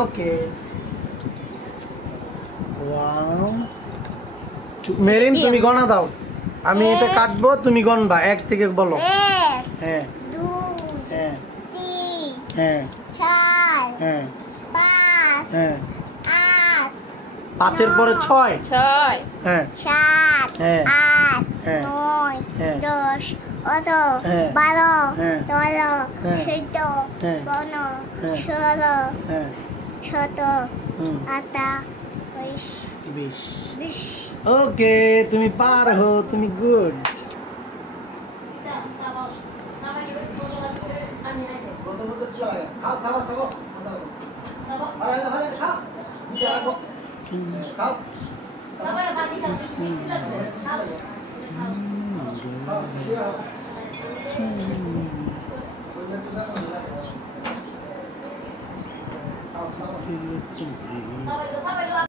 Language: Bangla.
ওকে। 1 2 মেরিন তুমি গণা দাও। আমি এটা কাটবো, তুমি গণবা 1 থেকে বলো। 1 হ্যাঁ 2 হ্যাঁ 3 হ্যাঁ 4 হ্যাঁ 5 হ্যাঁ 8 5 এর পরে 6 6 হ্যাঁ 7 হ্যাঁ 8 হ্যাঁ 9 হ্যাঁ 10 11 হ্যাঁ 12 হ্যাঁ 13 হ্যাঁ 14 হ্যাঁ 15 হ্যাঁ 16 হ্যাঁ 17 হুম 18 20 20 ওকে, তুমি পারো, তুমি গুড।